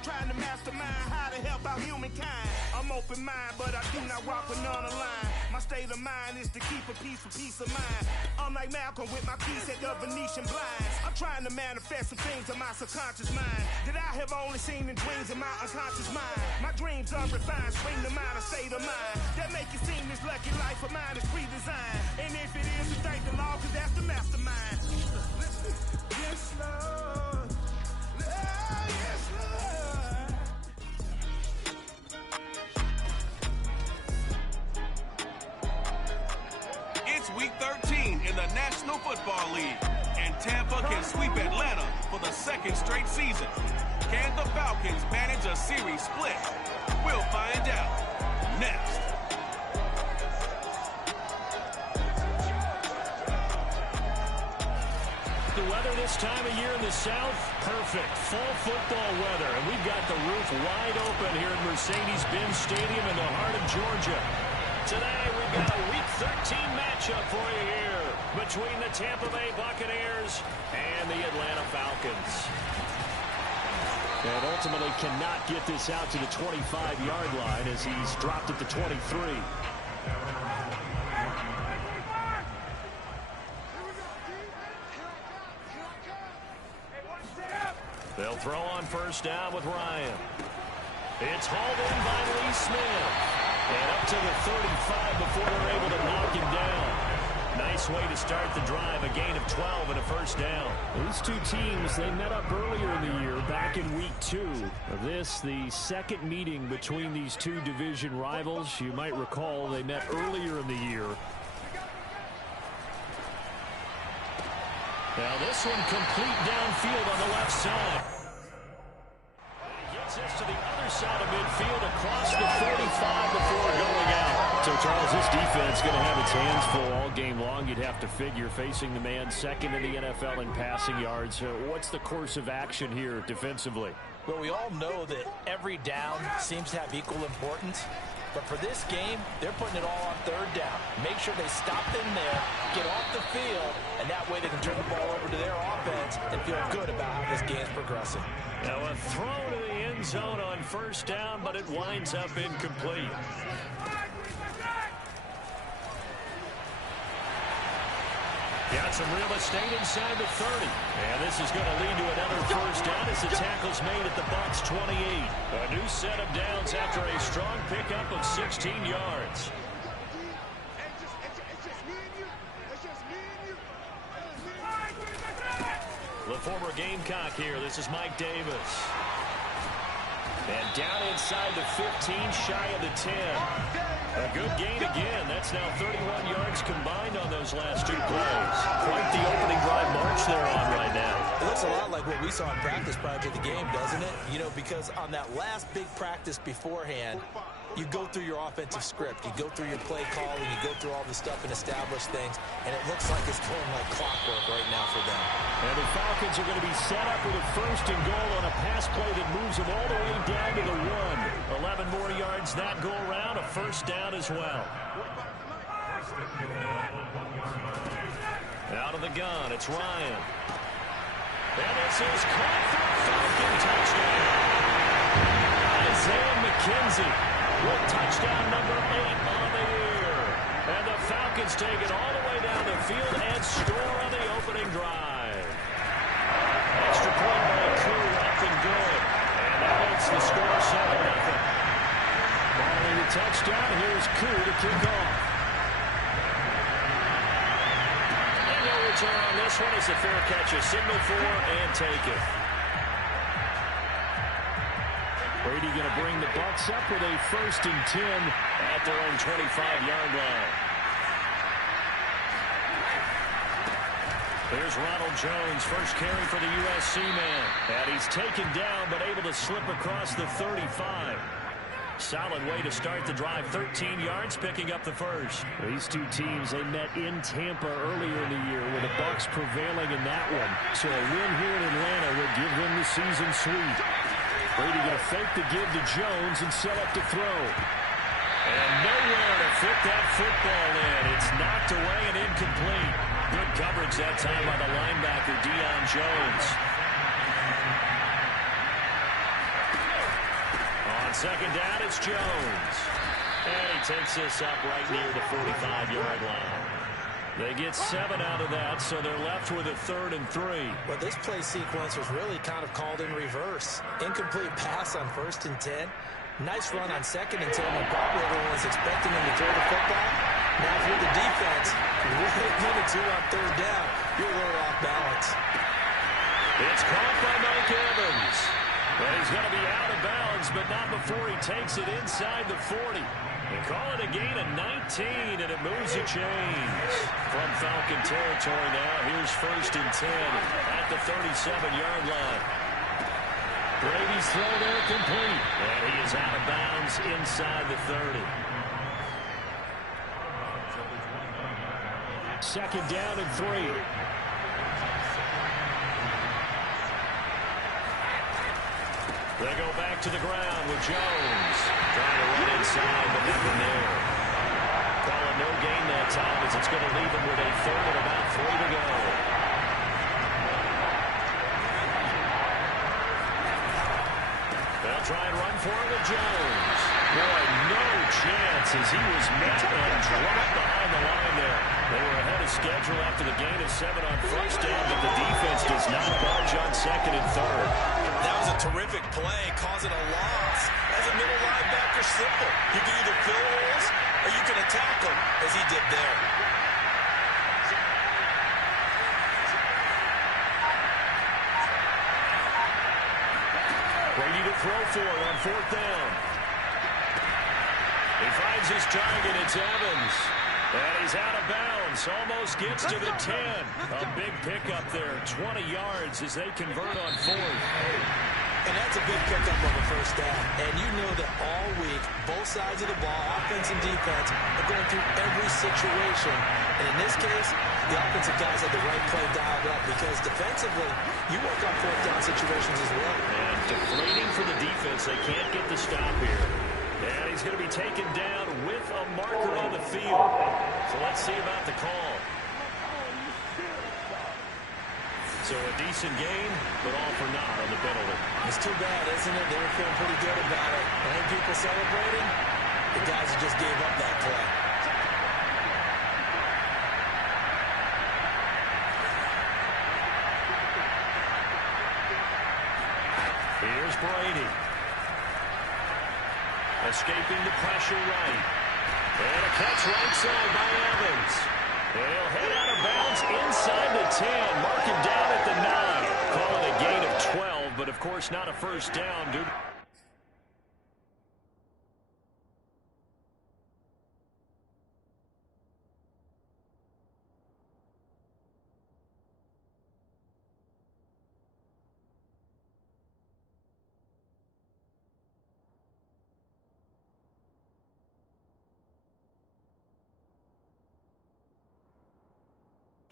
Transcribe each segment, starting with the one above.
I'm trying to mastermind how to help out humankind. I'm open mind, but I do not rock with none line. My state of mind is to keep a peace for peace of mind. I'm like Malcolm with my piece at the Venetian blinds. I'm trying to manifest some things in my subconscious mind that I have only seen in dreams in my unconscious mind. My dreams are refined, spring to mind, a state of mind that make it seem this lucky life of mine is pre-designed. And if it is, to thank the law, cause that's the mastermind. Yes, Lord. Yes, Lord. It's week 13 in the National Football League, and Tampa can sweep Atlanta for the second straight season. Can the Falcons manage a series split? We'll find out next. The weather this time of year in the South, perfect. Fall football weather, and we've got the roof wide open here at Mercedes-Benz Stadium in the heart of Georgia. Today, we've got a Week 13 matchup for you here between the Tampa Bay Buccaneers and the Atlanta Falcons. And ultimately cannot get this out to the 25-yard line as he's dropped at the 23. They'll throw on first down with Ryan. It's hauled in by Lee Smith. And up to the 35 before they're able to knock him down. Nice way to start the drive. A gain of 12 and a first down. These two teams, they met up earlier in the year, back in week 2. This, the second meeting between these two division rivals. You might recall they met earlier in the year. Now this one complete downfield on the left side. He gets this to the other side of midfield across the 45 before going out. So, Charles, this defense going to have its hands full all game long. You'd have to figure, facing the man second in the NFL in passing yards. What's the course of action here defensively? Well, we all know that every down seems to have equal importance. But for this game, they're putting it all on third down. Make sure they stop them there, get off the field, and that way they can turn the ball over to their offense and feel good about how this game's progressing. Now a throw to the end zone on first down, but it winds up incomplete. Got some real estate inside the 30. And this is going to lead to another first down as the tackle's made at the Bucs 28. A new set of downs after a strong pickup of 16 yards. The former Gamecock here. This is Mike Davis. And down inside the 15, shy of the 10. A good gain again. That's now 31 yards combined on those last two plays. Quite the opening drive march they're on right now. It looks a lot like what we saw in practice prior to the game, doesn't it? You know, because on that last big practice beforehand, you go through your offensive script. You go through your play calling. You go through all the stuff and establish things. And it looks like it's going like clockwork right now for them. And the Falcons are going to be set up with a first and goal on a pass play that moves them all the way down to the 1. 11 more yards that go around. A first down as well. Out of the gun, it's Ryan. And this is caught for a Falcon touchdown. Isaiah McKenzie with touchdown number 8 on the year. And the Falcons take it all the way down the field and score on the opening drive. Extra point by Koo, up and good. And that makes the score 7-0. Following the touchdown, here's Koo to kick off. And no return on this one as the fair catch is signaled for and taken. Brady going to bring the Bucs up with a first and 10 at their own 25-yard line. Here's Ronald Jones, first carry for the USC man. And he's taken down but able to slip across the 35. Solid way to start the drive, 13 yards, picking up the first. These two teams, they met in Tampa earlier in the year with the Bucs prevailing in that one. So a win here in Atlanta would give them the season sweep. Brady going to fake the give to Jones and set up to throw. And nowhere to fit that football in. It's knocked away and incomplete. Good coverage that time by the linebacker, Deion Jones. second down, it's Jones. And he takes this up right near the 45-yard line. They get 7 out of that, so they're left with a 3rd and 3. Well, this play sequence was really kind of called in reverse. Incomplete pass on 1st and 10. Nice run on 2nd and 10 when probably everyone was expecting him to throw the football. Now if you're the defense, really minute 2 on 3rd down, you're a little off balance. It's caught by Mike Evans. Well, he's going to be out of bounds, but not before he takes it inside the 40. They call it a gain of 19, and it moves the chains. From Falcon territory now, here's 1st and 10 at the 37-yard line. Brady's throw there complete, and he is out of bounds inside the 30. 2nd down and 3. They go back to the ground with Jones. Trying to run inside, but nothing there. Calling no gain that time as it's going to leave him with a 3rd and about 3 to go. They'll try and run for it with Jones. Boy, no chance as he was met and dropped behind the line there. They were ahead of schedule after the gain of 7 on 1st down, but the defense does not budge on 2nd and 3rd. That was a terrific play, causing a loss. As a middle linebacker, simple. You can either fill holes or you can attack them, as he did there. Brady to throw for it on 4th down. He finds his target. It's Evans. And he's out of bounds. Almost gets to the 10. A big pickup there. 20 yards as they convert on 4th. And that's a big pickup of a 1st down. And you know that all week, both sides of the ball, offense and defense, are going through every situation. And in this case, the offensive guys had the right play dialed up because defensively, you work on 4th down situations as well. And deflating for the defense. They can't get the stop here. And he's going to be taken down with a marker on the field. So let's see about the call. So a decent gain, but all for naught on the penalty. It's too bad, isn't it? They were feeling pretty good about it. And then people celebrating, the guys who just gave up that play. Here's Brady. Escaping the pressure right. And a catch right side by Evans. And he'll head out of bounds inside the 10. Mark him down at the 9. Call it a gain of 12, but of course not a 1st down, dude.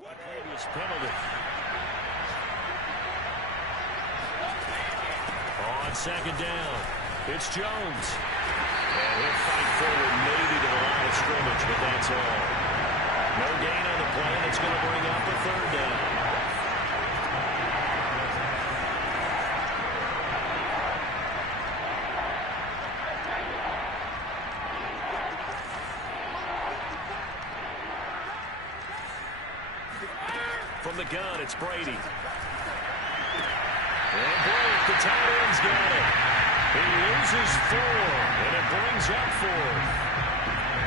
Previous penalty. On 2nd down, it's Jones. And he'll fight forward maybe to the line of scrimmage, but that's all. No gain on the play, and it's going to bring up a 3rd down. From the gun, it's Brady. And Blake, the tight end's got it. He loses 4, and it brings up 4.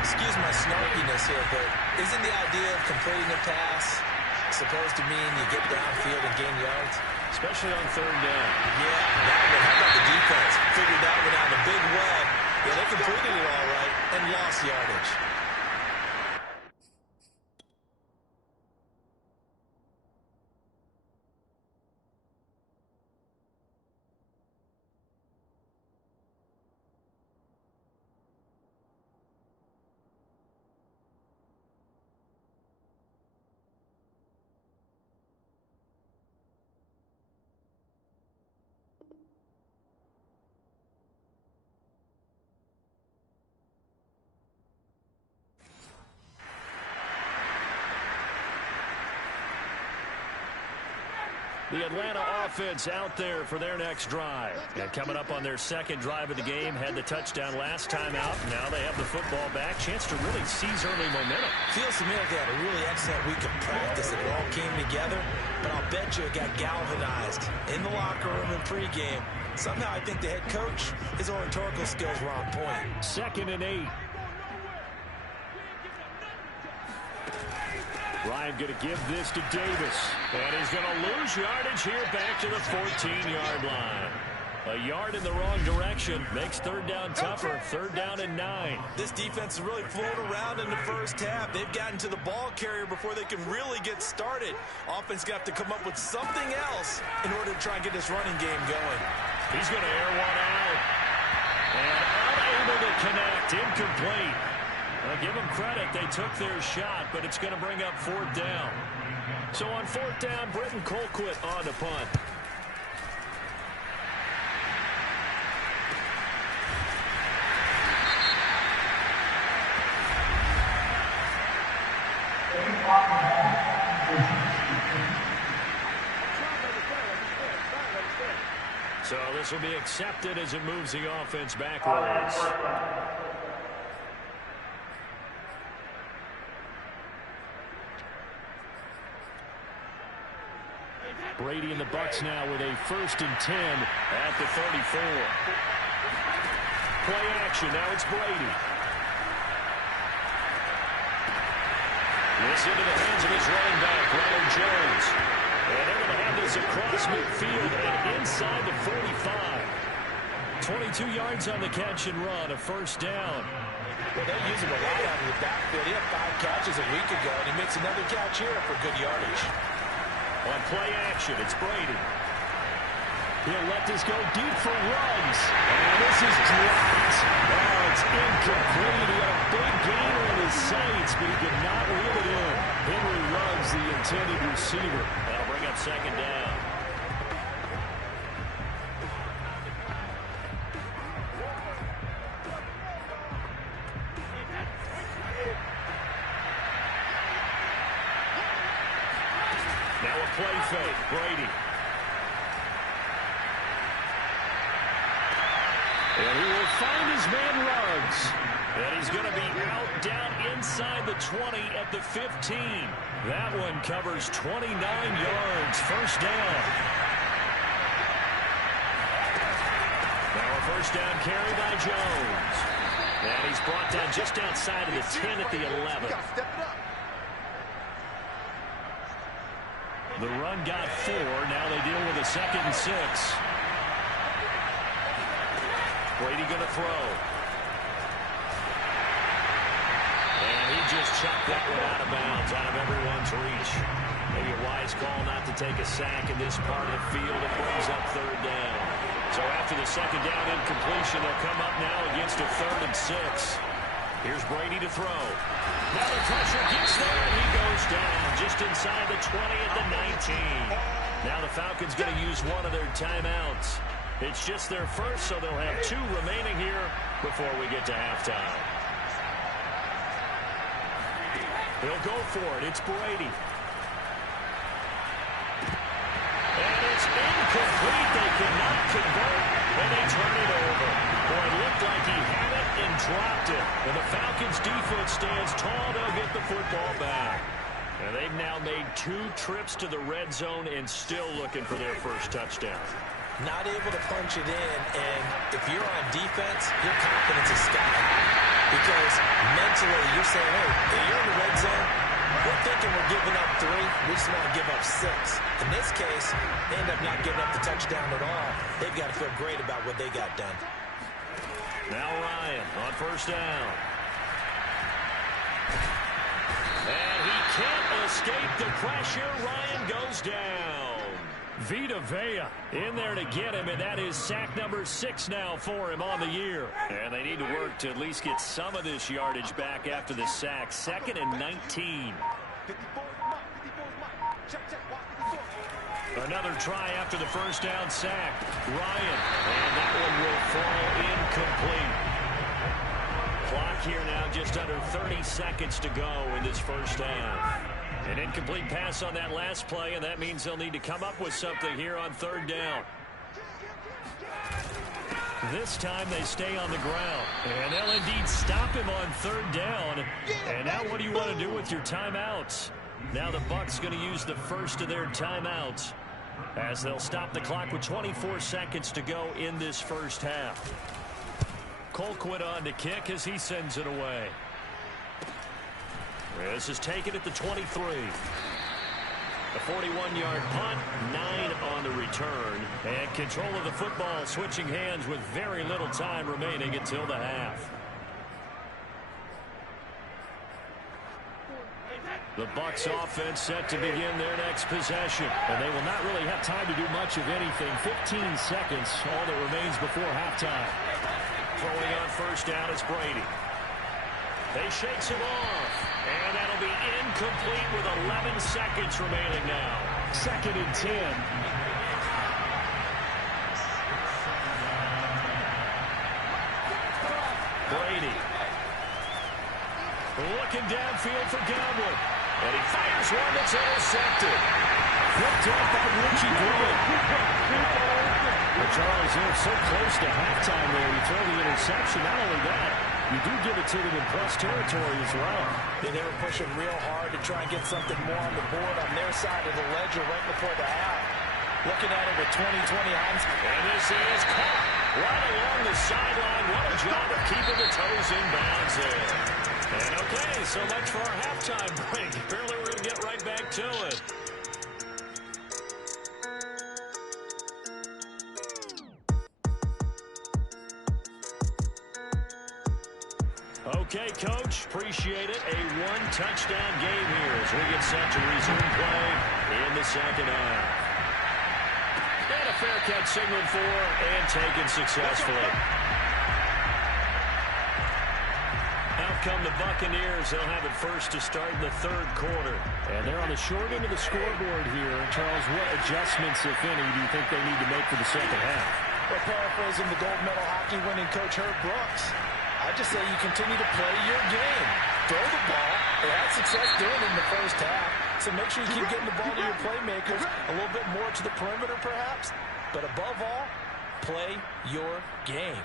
Excuse my snarkiness here, but isn't the idea of completing a pass supposed to mean you get downfield and gain yards? Especially on 3rd down. Yeah, now but how about the defense? Figured that one out in a big way. Yeah, they completed it all right and lost yardage. The Atlanta offense out there for their next drive. And coming up on their second drive of the game, had the touchdown last time out. Now they have the football back. Chance to really seize early momentum. Feels to me like they had a really excellent week of practice and it all came together. But I'll bet you it got galvanized in the locker room and pregame. Somehow I think the head coach, his oratorical skills were on point. 2nd and 8. Ryan going to give this to Davis. And he's going to lose yardage here back to the 14-yard line. A yard in the wrong direction makes third down tougher. 3rd down and 9. This defense is really floating around in the first half. They've gotten to the ball carrier before they can really get started. Offense got to come up with something else in order to try and get this running game going. He's going to air one out. And unable to connect. Incomplete. Well, give them credit. They took their shot, but it's going to bring up 4th down. So on 4th down, Britton Colquitt on the punt. So this will be accepted as it moves the offense backwards. Brady and the Bucs now with a 1st and 10 at the 34. Play action. Now it's Brady. This into the hands of his running back, Ronald Jones. And they're going to have this across midfield and inside the 45. 22 yards on the catch and run, a 1st down. Well, they're using a lot out of the backfield. He had 5 catches a week ago, and he makes another catch here for good yardage. On play action, it's Brady. He'll let this go deep for Ruggs. And this is dropped. Oh, it's incomplete. He had a big gainer in his sights, but he could not reel it in. Henry Ruggs, the intended receiver. That'll bring up 2nd down. Now a play fake. Brady. And he will find his man Ruggs. And he's going to be out down inside the 20 at the 15. That one covers 29 yards. 1st down. Now a 1st down carry by Jones. And he's brought down just outside of the 10 at the 11. The run got 4. Now they deal with a 2nd and 6. Brady going to throw. And he just chucked that one out of bounds, out of everyone's reach. Maybe a wise call not to take a sack in this part of the field. It brings up 3rd down. So after the 2nd down incompletion, they'll come up now against a 3rd and 6. Here's Brady to throw. Now the pressure gets there, and he goes down just inside the 20 at the 19. Now the Falcons going to use one of their timeouts. It's just their first, so they'll have 2 remaining here before we get to halftime. He'll go for it. It's Brady. And it's incomplete. They cannot convert, and they turn it over. Boy, it looked like he had it and dropped it. And the Falcons defense stands tall. They'll get the football back. And they've now made 2 trips to the red zone and still looking for their first touchdown. Not able to punch it in, and if you're on defense, your confidence is sky high. Because mentally, you're saying, hey, if you're in the red zone, we're thinking we're giving up 3. We just want to give up 6. In this case, they end up not giving up the touchdown at all. They've got to feel great about what they got done. Now Ryan on 1st down. And he can't escape the pressure. Ryan goes down. Vita Vea in there to get him, and that is sack number 6 now for him on the year. And they need to work to at least get some of this yardage back after the sack. 2nd and 19. Another try after the 1st down sack. Ryan, and that one will fall incomplete. Clock here now just under 30 seconds to go in this 1st half. An incomplete pass on that last play, and that means they'll need to come up with something here on third down. This time they stay on the ground, and they'll indeed stop him on third down. And now what do you want to do with your timeouts? Now the Bucs going to use the first of their timeouts as they'll stop the clock with 24 seconds to go in this first half. Colquitt on to kick as he sends it away. This is taken at the 23. A 41-yard punt, 9 on the return. And control of the football switching hands with very little time remaining until the half. The Bucs offense set to begin their next possession. And they will not really have time to do much of anything. 15 seconds, all that remains before halftime. Throwing on first down is Brady. They shakes him off. And that'll be incomplete with 11 seconds remaining now. 2nd and 10. Brady. Looking downfield for Godwin. And he fires one that's intercepted. Picked up by Richie Grant. Well, Charles, they're so close to halftime there. You throw the interception. Not only that, you do give it to them in plus territory as well. They were pushing real hard to try and get something more on the board on their side of the ledger right before the half. Looking at it with 20-20 hands. And this is caught right along the sideline. What a job of keeping the toes in bounds there. And okay, so much for our halftime break. Apparently we're going to get right back to it. Okay, Coach, appreciate it. A one-touchdown game here as we get set to resume play in the second half. And a fair catch signaled for and taken successfully. Out come the Buccaneers. They'll have it first to start in the third quarter. And they're on the short end of the scoreboard here. Charles, what adjustments, if any, do you think they need to make for the second half? Well, paraphrasing the gold medal hockey winning coach Herb Brooks, I just say you continue to play your game. Throw the ball. They had success doing it in the first half. So make sure you keep getting the ball to your playmakers. A little bit more to the perimeter, perhaps. But above all, play your game.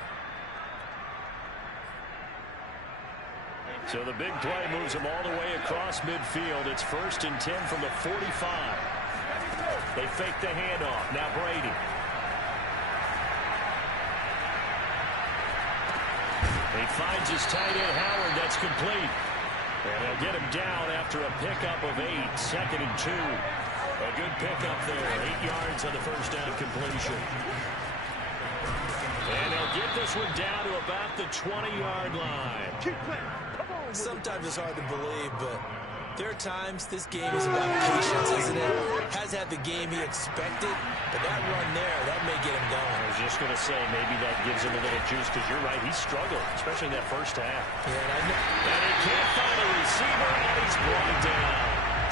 So the big play moves them all the way across midfield. It's 1st and 10 from the 45. They fake the handoff. Now Brady. He finds his tight end, Howard. That's complete. And they'll get him down after a pickup of 8. 2nd and 2. A good pickup there. 8 yards on the first down completion. And they'll get this one down to about the 20-yard line. Sometimes it's hard to believe, but there are times this game is about patience, isn't it? Has had the game he expected, but that run there, that may get him going. I was just going to say, maybe that gives him a little juice, because you're right, he struggled, especially in that first half. Yeah, and he can't find a receiver, and he's brought down.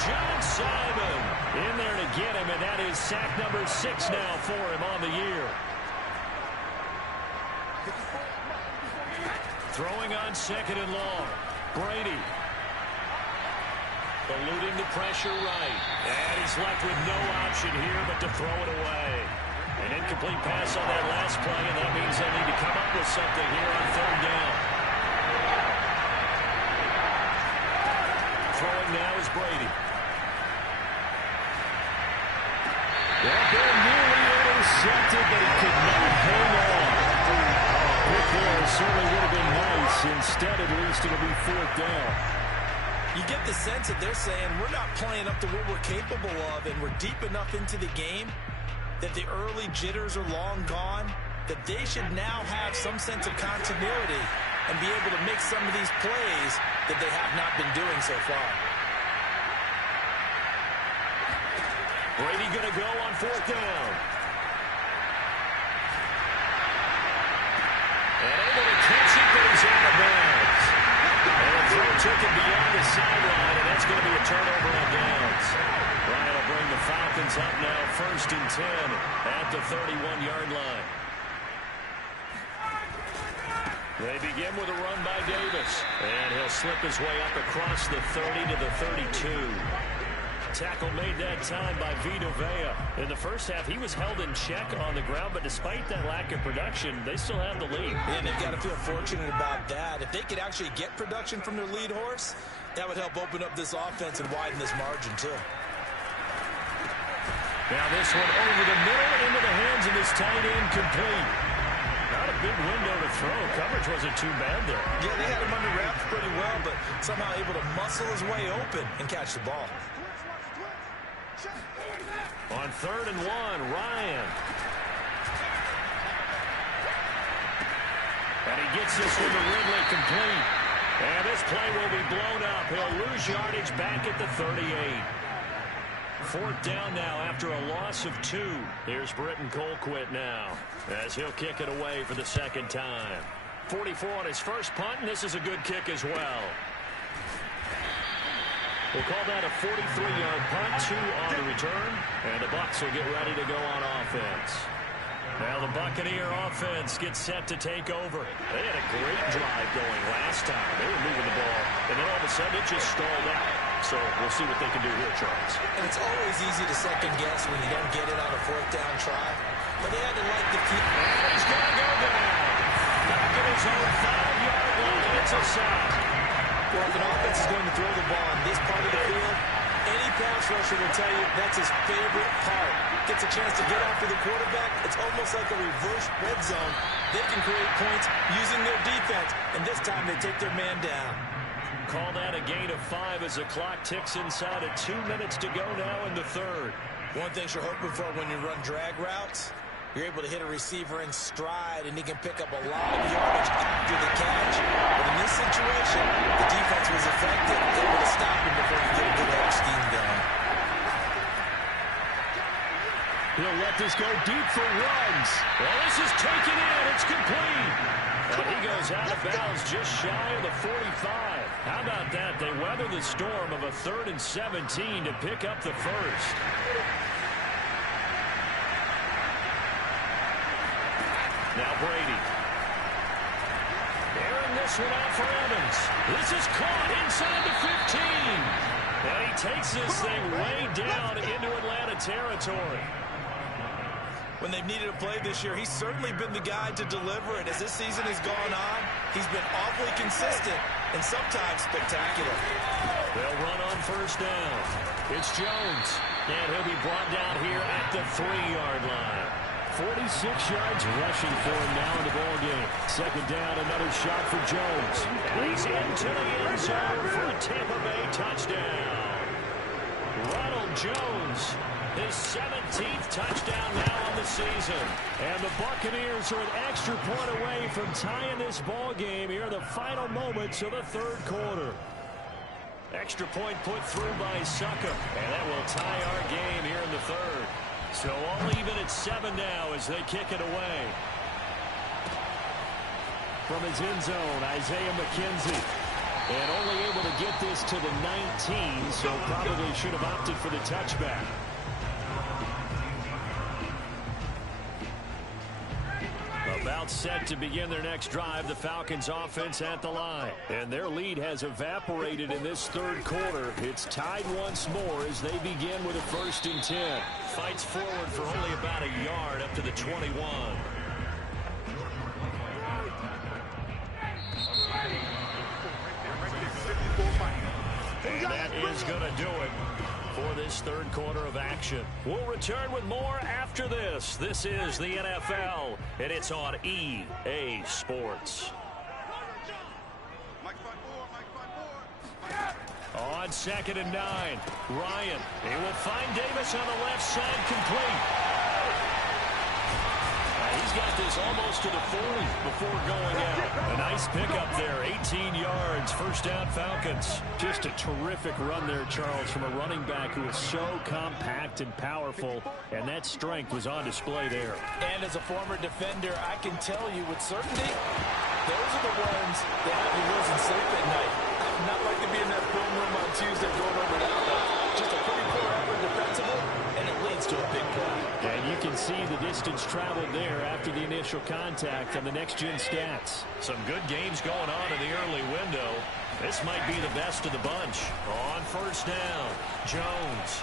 John Simon in there to get him, and that is sack number 6 now for him on the year. Throwing on 2nd and long. Brady. Eluding the pressure right. And he's left with no option here but to throw it away. An incomplete pass on that last play, and that means they'll need to come up with something here on third down. Throwing now is Brady. Well, they're nearly intercepted, but he could not hang on. Quick there certainly would have been nice. Instead, at least it'll be 4th down. You get the sense that they're saying we're not playing up to what we're capable of, and we're deep enough into the game that the early jitters are long gone, that they should now have some sense of continuity and be able to make some of these plays that they have not been doing so far. Brady going to go on 4th down. And able to catch it, but he's out of bounds. And the throw took him beyond the sideline, and that's going to be a turnover on downs. Ryan will bring the Falcons up now, 1st and 10 at the 31-yard line. They begin with a run by Davis, and he'll slip his way up across the 30 to the 32. tackle made that time by Vita Vea. In the first half, he was held in check on the ground, but despite that lack of production, they still have the lead. And they've got to feel fortunate about that. If they could actually get production from their lead horse, that would help open up this offense and widen this margin, too. Now this one over the middle into the hands of his tight end, complete. Not a big window to throw. Coverage wasn't too bad there. Yeah, they had him under wraps pretty well, but somehow able to muscle his way open and catch the ball. On 3rd and 1, Ryan. And he gets this one to Ridley, complete. And this play will be blown up. He'll lose yardage back at the 38. 4th down now after a loss of 2. Here's Britton Colquitt now as he'll kick it away for the second time. 44 on his first punt, and this is a good kick as well. We'll call that a 43-yard punt, 2 on the return, and the Bucs will get ready to go on offense. Now the Buccaneer offense gets set to take over. They had a great drive going last time. They were moving the ball, and then all of a sudden it just stalled out. So we'll see what they can do here, Charles. And it's always easy to second guess when you don't get it on a 4th down try. But they had to like the keep. He's going to go down. Back at his own 5-yard line. It's a sack. Well, if an offense is going to throw the ball on this part of the field, any pass rusher will tell you that's his favorite part. Gets a chance to get after the quarterback. It's almost like a reverse red zone. They can create points using their defense, and this time they take their man down. Call that a gain of 5 as the clock ticks inside of 2 minutes to go now in the 3rd. One thing you're hoping for when you run drag routes, you're able to hit a receiver in stride, and he can pick up a lot of yardage after the catch. But in this situation, the defense was effective, able to stop him before he get a good head scheme going. He'll let this go deep for runs. Well, this is taken in. It's complete. And he goes out of bounds just shy of the 45. How about that? They weather the storm of a 3rd and 17 to pick up the first. Now Brady. Airing this one out for Evans. This is caught inside the 15. And he takes this thing way down into Atlanta territory. When they've needed a play this year, he's certainly been the guy to deliver it. As this season has gone on, he's been awfully consistent and sometimes spectacular. They'll run on 1st down. It's Jones. And he'll be brought down here at the 3-yard line. 46 yards rushing for him now in the ball game. 2nd down, another shot for Jones. And he's into the end zone for a Tampa Bay touchdown. Ronald Jones, his 17th touchdown now on the season. And the Buccaneers are an extra point away from tying this ball game here in the final moments of the 3rd quarter. Extra point put through by Succa, and that will tie our game here in the 3rd. So all even at 7 now as they kick it away. From his end zone, Isaiah McKenzie. And only able to get this to the 19, so probably should have opted for the touchback. About set to begin their next drive, the Falcons offense at the line. And their lead has evaporated in this 3rd quarter. It's tied once more as they begin with a 1st and 10. Fights forward for only about a yard up to the 21. And that is going to do it for this 3rd quarter of action. We'll return with more after this. This is the NFL, and it's on EA Sports. On 2nd and 9, Ryan. He will find Davis on the left side, complete. He's got this almost to the 40 before going out. A nice pickup there, 18 yards, 1st down Falcons. Just a terrific run there, Charles, from a running back who is so compact and powerful, and that strength was on display there. And as a former defender, I can tell you with certainty, those are the ones that have you losing sleep at night. I'd not like to be in that film room on Tuesday going over that one. Just a pretty poor effort defensively, and it leads to a big play. And you can see the distance traveled there after the initial contact on the next-gen stats. Some good games going on in the early window. This might be the best of the bunch. On first down, Jones.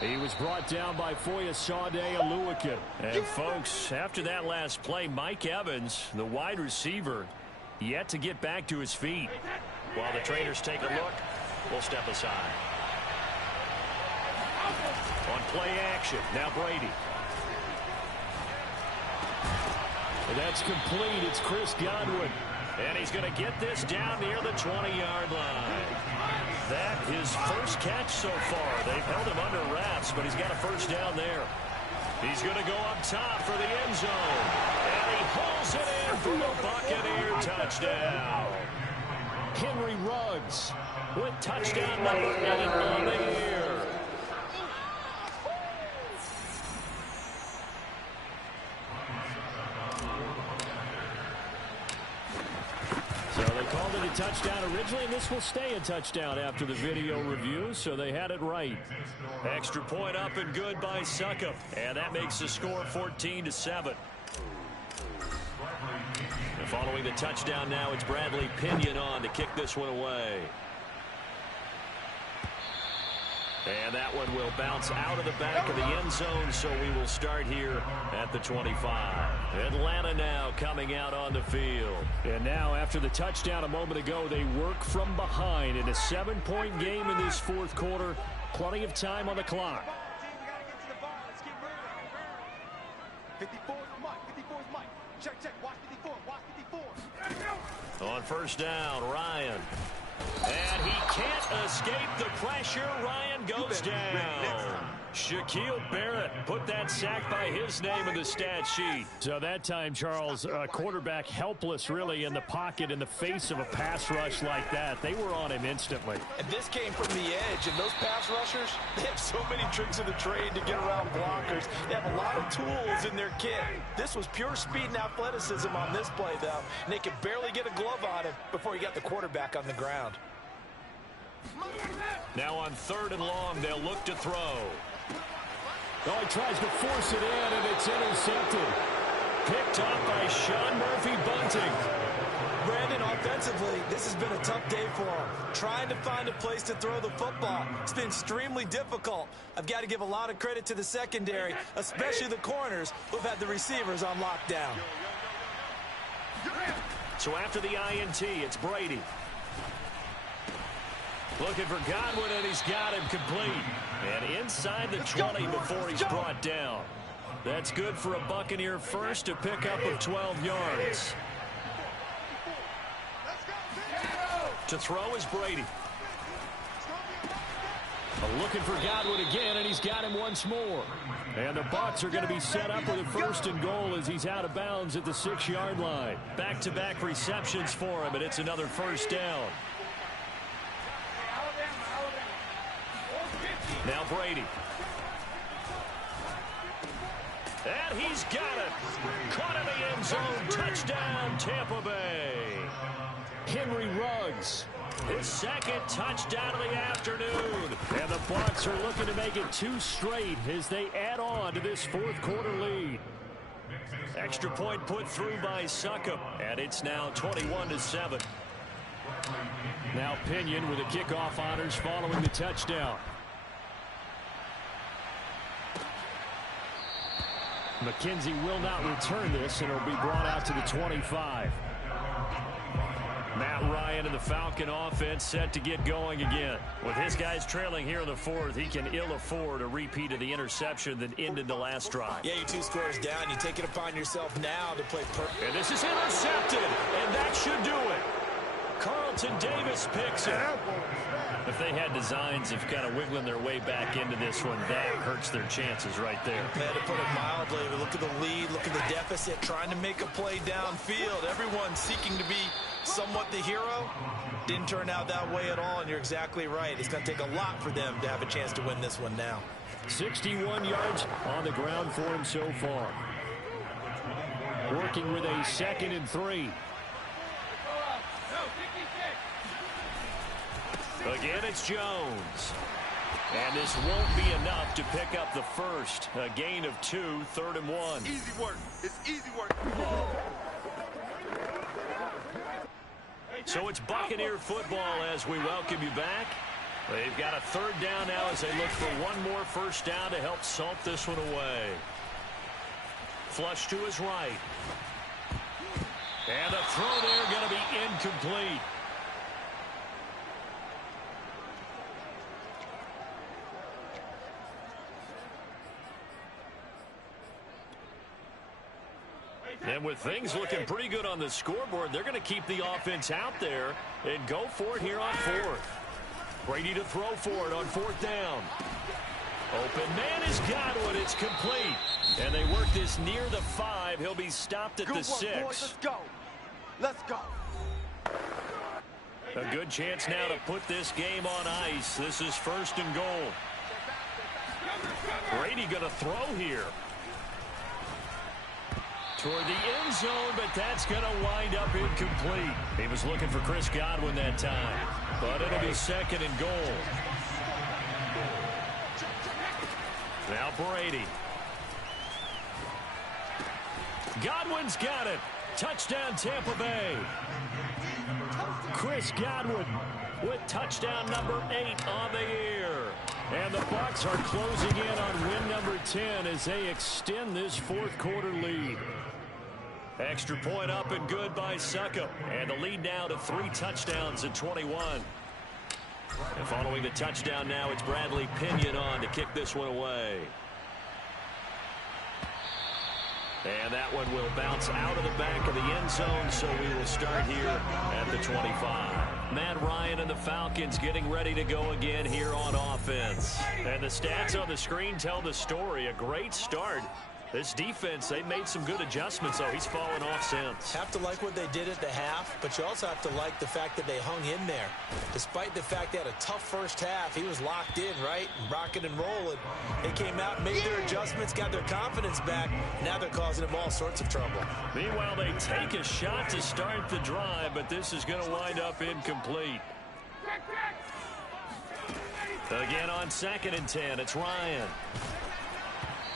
He was brought down by Foyesade Oluwakin. And, folks, after that last play, Mike Evans, the wide receiver, yet to get back to his feet. While the trainers take a look, we'll step aside. On play action, now Brady. And that's complete. It's Chris Godwin. And he's going to get this down near the 20-yard line. That his first catch so far. They've held him under wraps, but he's got a first down there. He's going to go up top for the end zone. And he pulls it in for the Buccaneer touchdown. Henry Ruggs with touchdown number 8 on the year. So they called it a touchdown originally, and this will stay a touchdown after the video review, so they had it right. Extra point up and good by Succop, and that makes the score 14-7. And following the touchdown now, it's Bradley Pinion on to kick this one away. And that one will bounce out of the back of the end zone, so we will start here at the 25. Atlanta now coming out on the field. And now, after the touchdown a moment ago, they work from behind in a 7-point game in this fourth quarter. Plenty of time on the clock. 54 is Mike. 54 is Mike. Check, check. Watch 54. Watch 54. On first down, Ryan. And he can't escape the pressure. Ryan goes down. Shaquille Barrett put that sack by his name in the stat sheet. So that time, Charles, quarterback helpless really in the pocket in the face of a pass rush like that. They were on him instantly. And this came from the edge, and those pass rushers, they have so many tricks of the trade to get around blockers. They have a lot of tools in their kit. This was pure speed and athleticism on this play, though. And they could barely get a glove on him before he got the quarterback on the ground. Now on third and long, they'll look to throw. Oh, he tries to force it in, and it's intercepted. Picked up by Sean Murphy-Bunting. Brandon, offensively, this has been a tough day for him. Trying to find a place to throw the football. It's been extremely difficult. I've got to give a lot of credit to the secondary, especially the corners, who've had the receivers on lockdown. So after the INT, it's Brady. Looking for Godwin, and he's got him complete. And inside the 20 before he's brought down. That's good for a Buccaneer first, a pickup of 12 yards. To throw is Brady. Looking for Godwin again, and he's got him once more. And the Bucs are going to be set up with a first and goal as he's out of bounds at the 6-yard line. Back-to-back receptions for him, and it's another first down. Now Brady. And he's got it. Caught in the end zone. Touchdown, Tampa Bay. Henry Ruggs. His second touchdown of the afternoon. And the Bucs are looking to make it 2 straight as they add on to this fourth quarter lead. Extra point put through by Succop. And it's now 21-7. Now Pinion with the kickoff honors following the touchdown. McKenzie will not return this, and it'll be brought out to the 25. Matt Ryan and the Falcon offense set to get going again. With his guys trailing here in the fourth, he can ill afford a repeat of the interception that ended the last drive. Yeah, you're 2 scores down. You take it upon yourself now to play perfect. And this is intercepted, and that should do it. Carlton Davis picks it. If they had designs of kind of wiggling their way back into this one, that hurts their chances right there. Man, to put it mildly, look at the lead, look at the deficit, trying to make a play downfield. Everyone seeking to be somewhat the hero. Didn't turn out that way at all, and you're exactly right. It's going to take a lot for them to have a chance to win this one now. 61 yards on the ground for him so far. Working with a 2nd and 3. Again, it's Jones. And this won't be enough to pick up the first. A gain of 2, 3rd and 1. Easy work. It's easy work. So So it's Buccaneer football as we welcome you back. They've got a third down now as they look for one more first down to help salt this one away. Flush to his right. And the throw there going to be incomplete. And with things looking pretty good on the scoreboard, they're going to keep the offense out there and go for it here on fourth. Brady to throw for it on fourth down. Open man is Godwin. It's complete. And they work this near the 5. He'll be stopped at the 6. Boys. Let's go. Let's go. A good chance now to put this game on ice. This is first and goal. Brady going to throw here. Toward the end zone, but that's going to wind up incomplete. He was looking for Chris Godwin that time, but it'll be second and goal. Now Brady. Godwin's got it. Touchdown Tampa Bay. Chris Godwin with touchdown number 8 on the year. And the Bucs are closing in on win number 10 as they extend this fourth quarter lead. Extra point up and good by Suckup. And the lead now to 3 touchdowns at 21. And following the touchdown now, it's Bradley Pinion on to kick this one away. And that one will bounce out of the back of the end zone, so we will start here at the 25. Matt Ryan and the Falcons getting ready to go again here on offense. And the stats on the screen tell the story. A great start. This defense, they made some good adjustments, though. He's fallen off since. Have to like what they did at the half, but you also have to like the fact that they hung in there. Despite the fact they had a tough first half, he was locked in, right? Rocking and rolling. They came out, made their adjustments, got their confidence back. Now they're causing them all sorts of trouble. Meanwhile, they take a shot to start the drive, but this is going to wind up incomplete. Again on 2nd and 10, it's Ryan.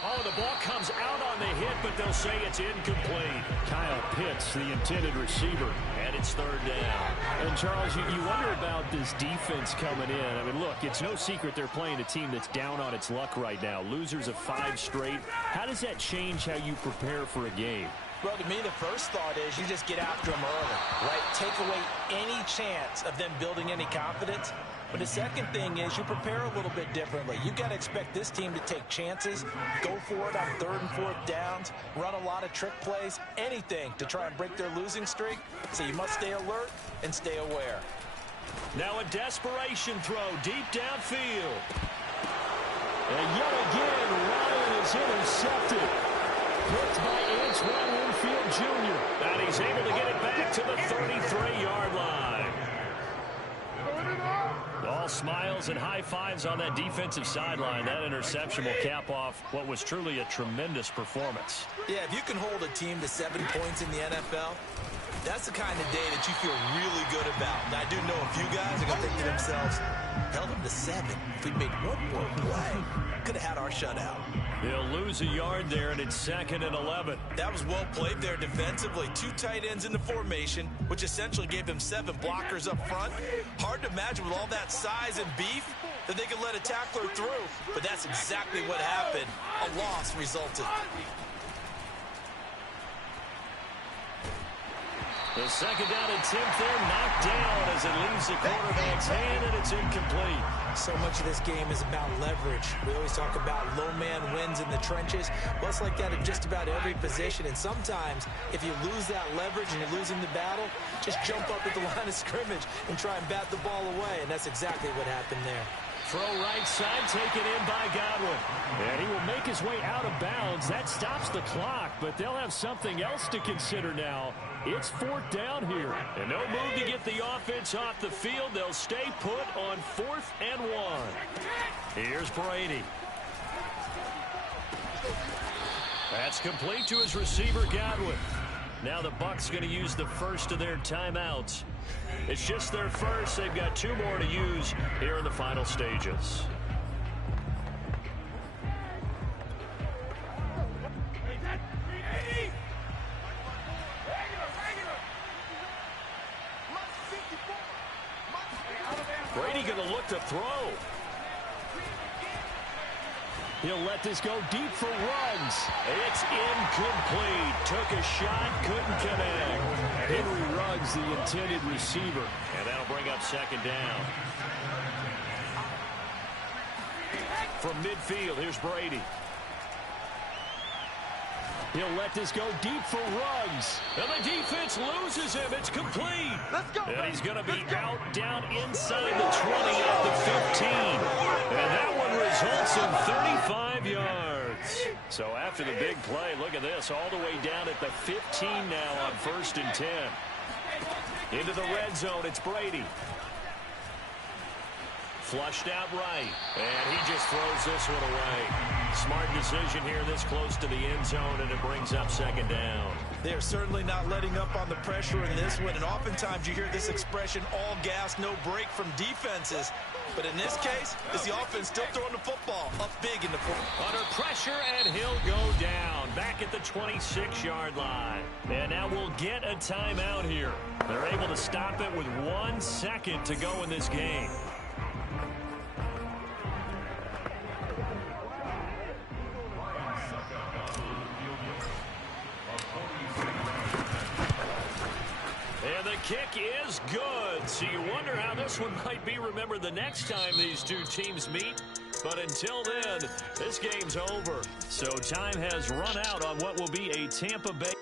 Oh, the ball comes out on the hit, but they'll say it's incomplete. Kyle Pitts, the intended receiver, and it's third down. And, Charles, you wonder about this defense coming in. I mean, look, it's no secret they're playing a team that's down on its luck right now. Losers of 5 straight. How does that change how you prepare for a game? Well, to me, the first thought is you just get after them early, right? Take away any chance of them building any confidence. But the second thing is you prepare a little bit differently. You got to expect this team to take chances, go for it on 3rd and 4th downs, run a lot of trick plays, anything to try and break their losing streak. So you must stay alert and stay aware. Now a desperation throw deep downfield. And yet again, Ryan is intercepted. Picked by Antoine Winfield Jr. And he's able to get it back to the 33-yard line. All smiles and high fives on that defensive sideline. That interception will cap off what was truly a tremendous performance. Yeah, if you can hold a team to 7 points in the NFL, that's the kind of day that you feel really good about. And I do know a few guys are going to think to themselves, held them to 7. If we'd made one more play, could have had our shutout. They'll lose a yard there, and it's 2nd and 11. That was well played there defensively. 2 tight ends in the formation, which essentially gave them 7 blockers up front. Hard to imagine with all that size and beef that they could let a tackler through. But that's exactly what happened. A loss resulted. The 2nd down attempt there knocked down as it leaves the quarterback's hand, and it's incomplete. So much of this game is about leverage. We always talk about low man wins in the trenches. Well, it's like that in just about every position. And sometimes, if you lose that leverage and you're losing the battle, just jump up at the line of scrimmage and try and bat the ball away. And that's exactly what happened there. Throw right side, taken in by Godwin. And he will make his way out of bounds. That stops the clock, but they'll have something else to consider now. It's 4th down here. And no move to get the offense off the field. They'll stay put on 4th and 1. Here's Brady. That's complete to his receiver, Godwin. Now the Bucs going to use the first of their timeouts. It's just their first. They've got 2 more to use here in the final stages. Brady going to look to throw. He'll let this go deep for Ruggs. It's incomplete. Took a shot, couldn't connect. Henry Ruggs, the intended receiver. And that'll bring up second down. From midfield, here's Brady. He'll let this go deep for Ruggs. And the defense loses him. It's complete. Let's go. And he's going to be out down inside the 20 at the 15. And that one results in 35 yards. So after the big play, look at this, all the way down at the 15 now on 1st and 10. Into the red zone, it's Brady. Flushed out right, and he just throws this one away. Smart decision here this close to the end zone, and it brings up second down. They're certainly not letting up on the pressure in this one, and oftentimes you hear this expression, all gas, no break from defenses. But in this case, it's the offense still throwing the football up big in the fourth. Under pressure, and he'll go down back at the 26-yard line. And now we'll get a timeout here. They're able to stop it with 1 second to go in this game. And the kick is good. So you wonder how this one might be remembered the next time these two teams meet. But until then, this game's over. So time has run out on what will be a Tampa Bay.